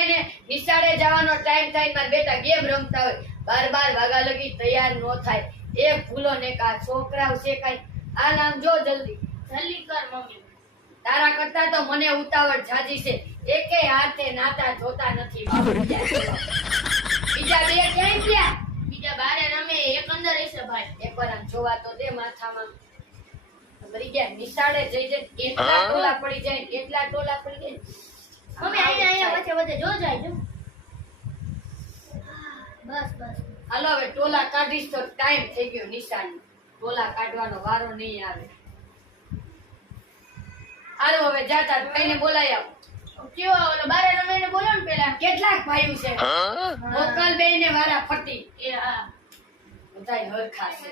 એને નિશાળે જવાનો ટાઈમ થાય મારા બેટા ગેમ રમતા હોય 12 વાગ્યા લગી તૈયાર નો થાય એ ભૂલો ને કા છોકરાઓ છે કાઈ આ નામ જો જલ્દી કર મમ્મી. તારા કરતા તો મને ઉતાવળ જાજી છે એકે હાથે નાતા જોતા નથી બીજા બે ક્યાં ગયા બીજા બારે રમે એક અંદર હશે ભાઈ. એકવાર આમ જોવા તો દે માથામાં મરી ગયા નિશાળે જઈ એટલા ટોલા પડી જાય એટલા ટોલા પડી જાય મમ્મી અહીંયા વચ્ચે વચ્ચે જો જાય જો. બસ બસ. હાલો હવે ટોલા કાઢીશ તો ટાઈમ થઈ ગયો નિશાળનો ટોલા કાઢવાનો વારો નહીં આવે હાલો હવે જાતા ભાઈને બોલાય આવો કયો ઓલો બારે રમે એને બોલો ને પેલા. કેટલાક ભાઈઓ છે મોકલ બેને વારા ફટી એ હા. બધાય હરખા છે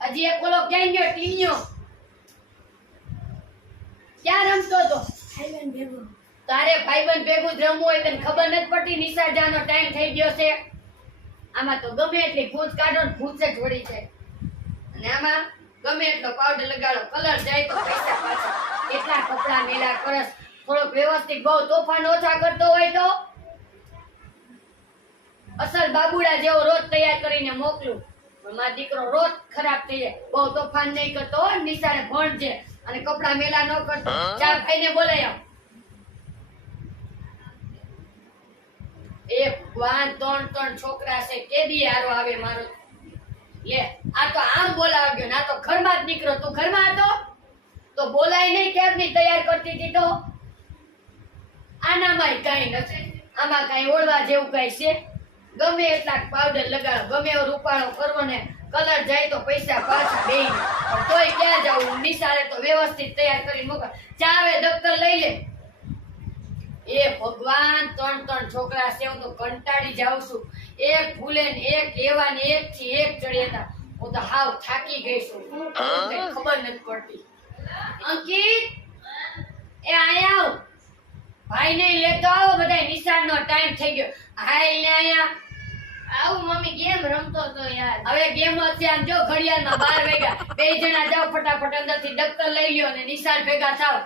હજી એક ઓલો ક્યાં ગયો ટીન્યો ક્યાં રમતો તો ભાઈબંધ ભેગો. તારે ભાઈબંધ ભેગું જ રમવું હોય તને ખબર નથી પડતી નિશાળ જવાનો ટાઈમ થઈ ગયો છે આમાં તો ગમે એટલી ભૂત કાઢો ને ભૂત જ વળી જાય અને આમાં ગમે એટલો પાવડર લગાડો કલર જાય તો પૈસા પાછા કેટલા કપડા મેલા કરસ થોડોક વ્યવસ્થિત બહુ તોફાન ઓછા કરતો હોય તો અસલ બાબુડા જેવો રોજ તૈયાર કરીને મોકલું પણ મારો દીકરો રોજ ખરાબ થઈ જાય બહુ તોફાન નહીં કરતો હોય નિશાળે ભણજે અને કપડા મેલા ન કરતો ચાર ભાઈને બોલાય આવ એ ભગવાન ત્રણ છોકરા છે કેદી હારો આવે મારો લે આ તો આમ બોલાવ્યો ને આ તો ઘરમાં જ નીકળો તું ઘરમાં હતો તો બોલાય નહીં કેમ ની તૈયાર કરતી હતી તો આનામાં કઈ નથી આમાં કઈ ઓળવા જેવું કઈ છે ગમે એટલા પાવડર લગાડો ગમે એવો રૂપાળો કરવો ને કલર જાય તો પૈસા પાછા બેય પણ તોય ક્યાં જાવું નિશાળે તો વ્યવસ્થિત તૈયાર કરી મોકલ ચાવે દફતર લઈ લે એ ભગવાન ત્રણ છોકરા છે હું તો કંટાળી જાઉં છું એક ભૂલે ને એક એવા ને એક થી એક ચડ્યા હું તો હાવ થાકી ગઈ છું શું કરું કઈ ખબર નથી પડતી અંકિત એ આયા આવ ભાઈ ને લેતો આવો બધા નિશાળનો ટાઈમ થઈ ગયો હાય લે આયા આવું મમ્મી ગેમ રમતો તો યાર. હવે ગેમ છે આમ જો ઘડિયાળમાં 12 વાગ્યા બે જણા જાઓ ફટાફટ અંદરથી દફતર લઈ લ્યો અને નિશાળ ભેગા થાવ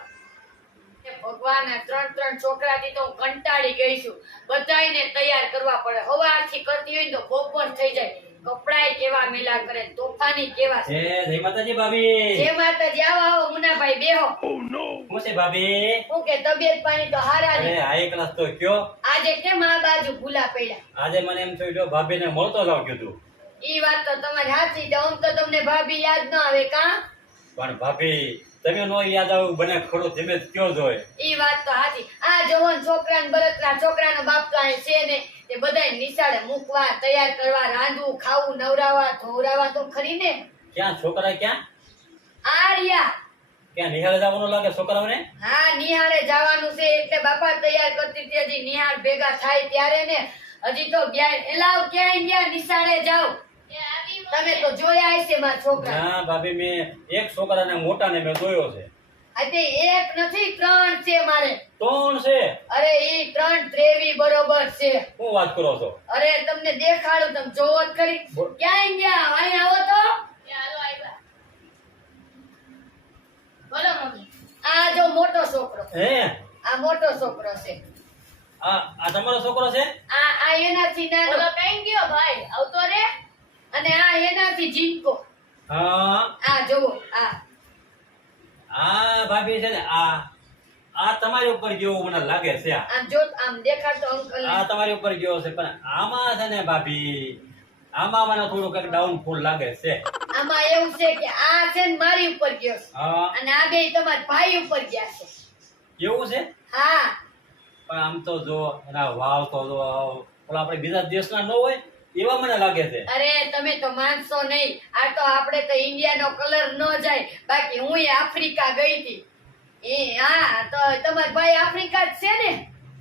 એ ભગવાન આ ત્રણ છોકરાથી તો હું કંટાળી ગઈ છું બધાયને તૈયાર કરવા પડે સવારથી કરતી હોય ને તો બપોર થઈ જાય કપડાય કેવા મેલા કરે તોફાની કેવા છે જય માતાજી ભાભી. જે માતાજી આવો આવો મુનાભાઈ બેહો શું છે ભાભી? હું કે તબિયત પાણી તો હારા અરે ને હાઈ ક્લાસ તો કયો આજે કેમ આ બાજુ ભૂલા પડ્યા આજે મને એમ થયું જો ભાભીને મળતો જાવ કીધું ઈ વાત તો તમારી સાચી છે આમ તો તમને ભાભી યાદ ન આવે કાં પણ ભાભી તમે નો યાદ આવું બને ખરો તમે જ કયો જોય. ઈ વાત તો સાચી આ જવાન છોકરા ને બળતરા છોકરાનો બાપ તો અહીં છે ને તે બધાય નિશાળે મૂકવા તૈયાર કરવા રાંધવું ખાવું નવરાવા ધોવરાવા તો ખરી ને ક્યાં છોકરા ક્યાં આર્યા ક્યાં નિહાળે જવાનું લાગે છોકરાઓને? હા નિહાળે જવાનું છે એટલે બાપા તૈયાર કરતી હતી હજી નિહાળ ભેગા થાય ત્યારે ને હજી તો ગયા એલાવ ક્યાંય ગયા નિશાળે જાવ એ આવી તમે તો જોયા હશે મારા છોકરા ના ભાભી મેં એક છોકરાને મોટાને મેં જોયો છે. આજે એક નથી 3 છે મારે 3 છે. અરે ઈ 3 ત્રેવી બરોબર છે શું વાત કરો છો? અરે તમને દેખાડું તમે જોવો જ ખરી ક્યાંય ગયા અહીં આવો તો એ હાલો આવ્યા. બોલો મમ્મી. આ જો મોટો છોકરો હે આ મોટો છોકરો છે આ તમારો છોકરો છે? આ એનાથી બોલો નાનો કઈ ગયો ભાઈ આવતો રે. અને આ એનાથી જીનકો હા આ જોવો આ ભાભી છે ને આ તમારી ઉપર જેવો મને લાગે છે. આમ જો આમ દેખાડતો અંકલ આ તમારી ઉપર ગયો છે પણ આમાં છે ને ભાભી આમાં મને થોડું કઈક ડાઉનફોલ લાગે છે. આમાં એવું છે કે આ છે ને મારી ઉપર ગયો છે હા અને આ બે તમારા ભાઈ ઉપર ગયા છે કેવું છે? હા પણ આમ તો જો એના વાવ તો જો ઓલા આપણે બીજા દેશના ન હોય એવા મને લાગે છે. અરે તમે તો માનશો નહીં આ તો આપણે તો ઇન્ડિયાનો કલર ન જાય બાકી હું આફ્રિકા ગઈ હતી એ હા તો તમારા ભાઈ આફ્રિકા જ છે ને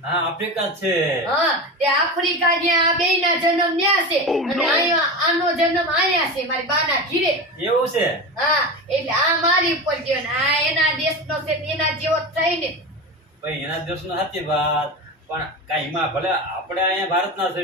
હા આફ્રિકા જ છે. હા તે આફ્રિકા ત્યાં આ બેયના જન્મ ન્યા છે અને અહીંયા આનો જન્મ અહીંયા છે મારી બાના ઘીરે એવું છે? હા એટલે આ મારી ઉપર ગયો ને આ એના દેશનો છે ને એના જેવો જ થાય ને ભાઈ એના દેશનો સાચી વાત પણ કાંઈ એમાં ભલે આપણે અહીંયા ભારતના છે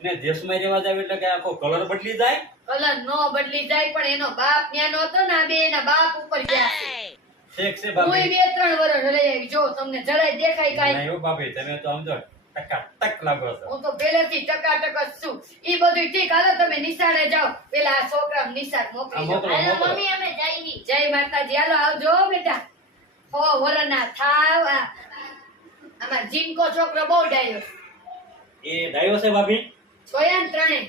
એને દેશમાં રહેવા જાય એટલે કે આખો કલર બદલી જાય. કલર નો બદલી જાય પણ એનો બાપ ન્યાનો હતો ને આ બે એના બાપ ઉપર ગયા છે ઠીક છે હું ભાભી 2-3 વર્ષ રહી આવી. જો તમને જરાય દેખાય કાંઈ? નહીં હો ભાભી તમે તો સમજો ટકાટક લાગો છો હું તો પહેલેથી ટકાટક જ છું. ઈ બધું ઠીક, હાલો તમે નિશાળે જાઓ. પેલા આ છોકરાને નિશાળ મોકલી આ દો. મોકલો. હાલો મમ્મી અમે જઈએ. જય માતાજી. હાલો આવજો બેટા. હો વરના થાવ. આમાં જીનકો છોકરો બહુ ડાયો. એ ડાયો છે ભાભી જોયા ને ત્રણે?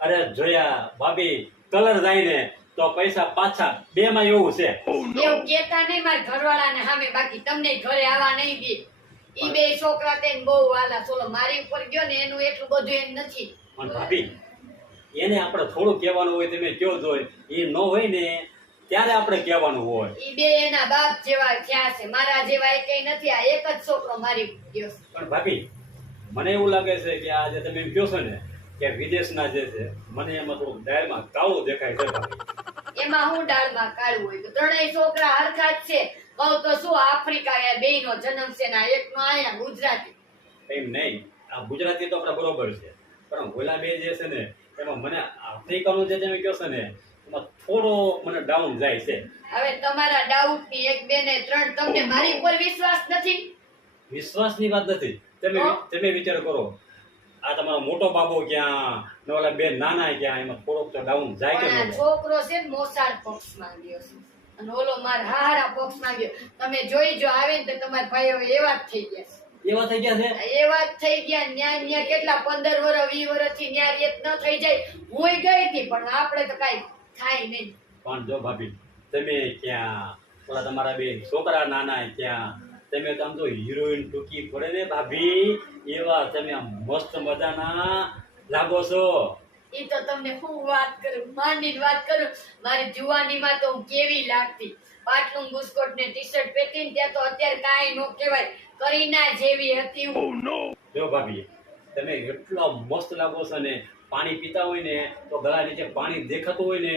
અરે જોયા ભાભી કલર જાય ને તો પૈસા પાછા બે માં એવું છે એવું કેતા નહીં મારા ઘરવાળાને સામે. બાકી તમને ઘરે આવા નહીં દે. ઈ બે છોકરા તેને બહુ વાલા. ચોલો મારી ઉપર ગયો ને એનું એટલું બધું એમ નથી. પણ ભાભી એને આપણે થોડું કહેવાનું હોય તમે કયો જોઈ એ ન હોય ને ત્યારે આપણે કહેવાનું હોય ઈ બે એના બાપ જેવા થયા છે. મારા જેવા એકેય નથી. આ એક જ છોકરો મારી ગયો છે. પણ ભાભી મને એવું લાગે છે કે આ જે તમે એમ કહો છો ને કે વિદેશના જે છે મને એમાં થોડુંક ડાયરમાં કાળું દેખાય છે ભાભી એમાં હું ડાળમાં કાઢવું હોય? ત્રણેય છોકરા હરખા જ છે. કહું તો શું, આફ્રિકા એ બેયનો જન્મ છે ને આ એકનો અહીંયા ગુજરાતી. એમ નહીં આ ગુજરાતી તો આપણે બરોબર છે પણ ઓલા બે જે છે ને એમાં મને આફ્રિકાનું જે તમે કહો છો ને એમાં થોડો મને ડાઉન જાય છે હવે તમારા ડાઉટ ની 1 2 ને 3 તમને મારી ઉપર વિશ્વાસ નથી? વિશ્વાસની વાત નથી તમે વિચાર કરો આ તમારો મોટો બાબો ક્યાં ને ઓલા બે નાના ક્યાં એમાં થોડોક તો ડાઉન જાય કે પણ આ ન જાય? છોકરો છે ને મોસાળ પક્ષમાં ગયો છે અને ઓલો માર હારા પક્ષમાં ગયો. તમે જોઈ જો આવે ને તો તમારા ભાઈઓ એવા જ થઈ ગયા એવા થઈ ગયા છે છે. એવા જ થઈ ગયા. ન્યા કેટલા 15 વર્ષ 20 વર્ષથી ન્યા રેત ન થઈ જાય. હુંય ગઈ હતી પણ આપણે તો કાઈ થાય નહીં. પણ જો ભાભી તમે ક્યાં ઓલા તમારા બે છોકરા નાના ક્યાં તમે તો આમ તો હિરોઈન ટૂંકી પડે ને ભાભી એવા તમે આમ મસ્ત મજાના લાગો છો ઈ તો તમને હું વાત કરું, માંડીને વાત કરું. મારી જુવાનીમાં તો હું કેવી લાગતી. પાટલું બુસ્કોટ ને ટી-શર્ટ પહેરીને ત્યાં તો અત્યારે કાંઈ નો કહેવાય. કરીના જેવી હતી હું. જો ભાભી તમે એટલા મસ્ત લાગો છો ને પાણી પીતા હોય ને તો ગળા નીચે પાણી દેખાતું હોય ને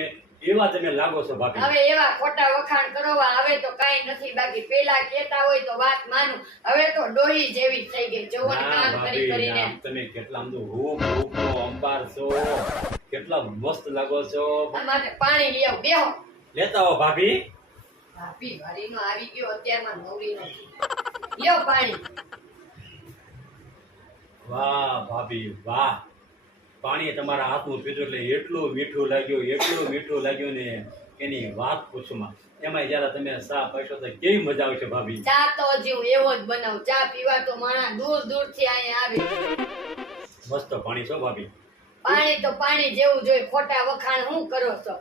એવા તમે લાગો છો ભાભી હવે એવા ખોટા વખાણ કરવા હવે તો કાંઈ નથી બાકી. પેલા કહેતા હોય તો વાત માનું. હવે તો ડોહી જેવી થઈ ગઈ. જોવો ને ના કામ કરી ભાભી, કરીને. ના, તમે કેટલા આમ તો રૂપનો અંબાર છો કેટલા મસ્ત લાગો છો આ માટે પાણી લઈ આવો. બેહો. લેતા હો ભાભી ભાભી વારીનો આવી ગયો અત્યારમાં નવરી નથી. લ્યો પાણી. વાહ ભાભી વાહ પાણી તમારા હાથનું પીધું એટલે એટલું મીઠું લાગ્યું ને એની વાત પૂછમાં એમાં જયારે તમે ચા પીશો તો કેવી મજા આવશે ભાભી ચા તો હજી હું એવો જ બનાવું. ચા પીવા તો માણસ દૂર દૂર થી અહીંયા આવે. મસ્ત પાણી છો ભાભી પાણી તો પાણી જેવું જોઈએ. ખોટા વખાણ હું કરો છો?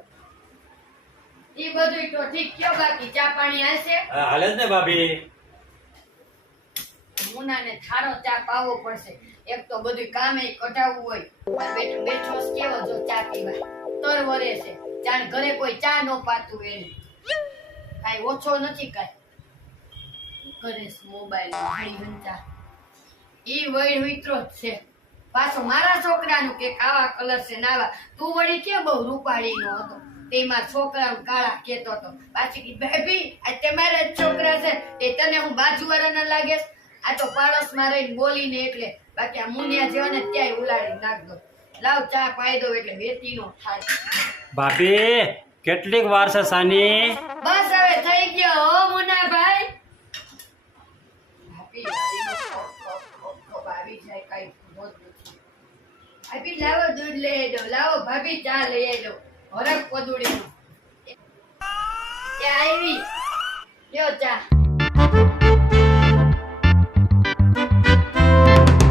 ઈ બધું તો ઠીક કયો બાકી ચા પાણી હાલશે? હા હાલે જ ને ભાભી મુનાને થારો ચા પાવો પડશે. એક તો બધું કામે કઢાવવું હોય. આ બેઠો બેઠો જ કેવો જો ચા પીવા તરવરે છે. જાણ ઘરે કોઈ ચા નો પાતું એને. કાઈ ઓછો નથી કાઈ. કરે મોબાઈલ ઘણી હંચા. ઈ વળી વિત્રો જ છે. પાછો મારા છોકરાનું કે આવા કલર છે નાવા. તું વળી કે બહુ રૂપાળી નો હતો. તેમાં છોકરા કાળા કેતો હતો. પાછી કી ભાભી આ તમારા જ છોકરા છે. તે તને હું બાજુવાળાના લાગે? આ તો પાડોશમાં રહીને બોલીને એટલે. બાકી આ મુનિયા જેવા ને ત્યાંય ઉલાડી નાખ દો. લાવ ચા પાઈ દો એટલે વેતી નો થાય. ભાભી કેટલીક વાર છે સાની બસ હવે થઈ ગયો હો મુનાભાઈ. ભાભી વારીનો ખોપ આવી જાય કાઈ ખબર નથી. ભાભી લાવો દૂધ લઈ આવો. લાવો ભાભી ચા લઈ આવો. હરક પદુડીનો. ત્યાં આવી લ્યો ચા.